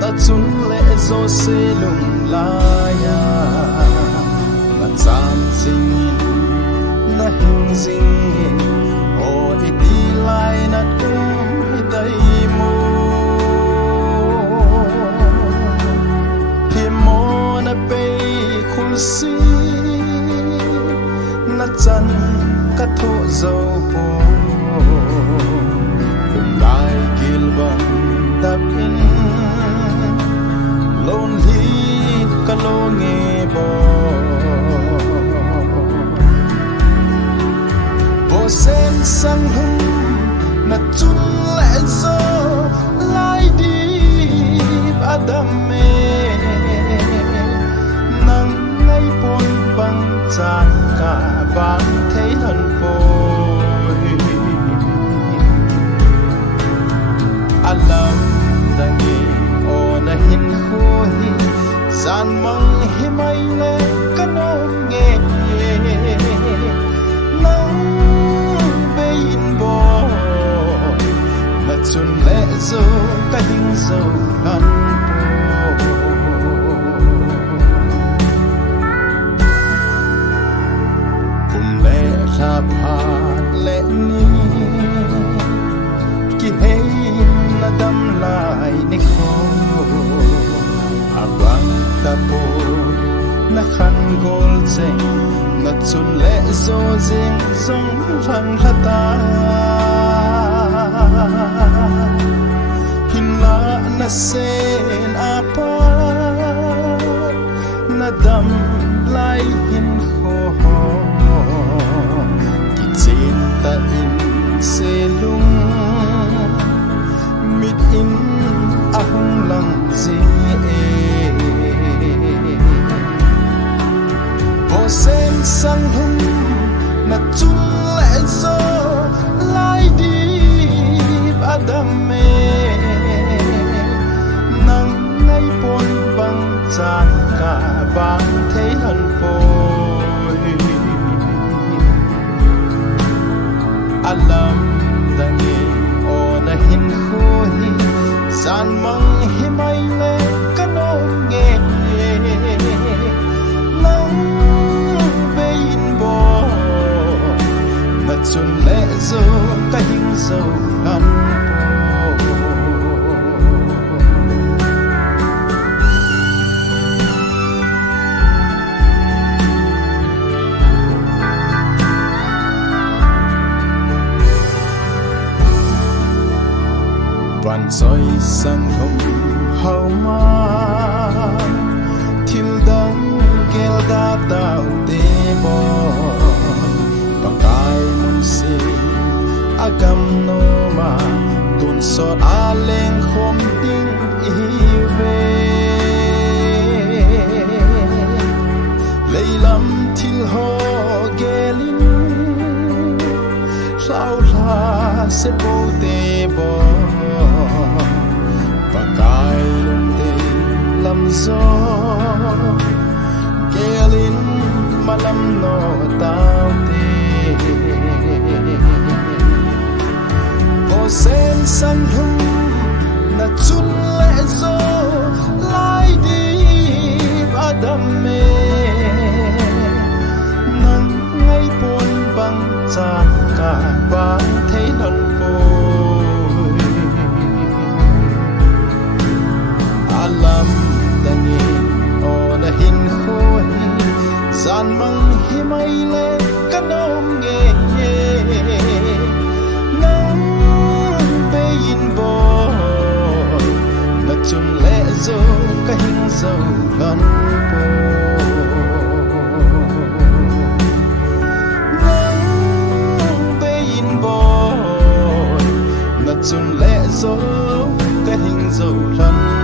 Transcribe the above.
ta chun lệ zo se lung la ya na chan sing na hing sing o i ti lai na tum i tai mo pi mo na pe khul si na chan ka tho zo po lai kil ban tap in lonely ka lo nge bo bo sen sang hum na chun le zo lai di adam me nang ngai pon bang chan ka bang thấy hận poi alam dangi o na hin khoi san mang hi mai le kano nge nang bein bo na chun le zo ka hing zo han po kum le la phat le ni ki hey na dam lai ni ko abang tapo na khan gol cheng na chun le zo jing zong rang hata hin la na sen apa na dam lai hin kho ki chin ta in se lung mit in ahung lang ji bo sen sang hum na chun le zo lai di adam me nang ngai pon bang chan ka bang thấy hận poi alam dangi o na hin khoi san mang hi mai le kano nge nang bein bo na chun le zo ka hing zo han po van soi sang hom hau ma thil dang kel da tao te bo pakai mun se agam no ma tun so a leng khom ting i ve leilam thil ho gelin sao la se bo te bo pakai lum te lam zo gelin malam no tao te o sen san hum na chun le zo lai di adam me nang ngai pon bang chan ka bang thấy hận poi alam dangi o na hin khoi san mang hi mai le kanom nge nang bein bo na chun le zo ka hing zo han po nang bein bo na chun le zo ka hing zo han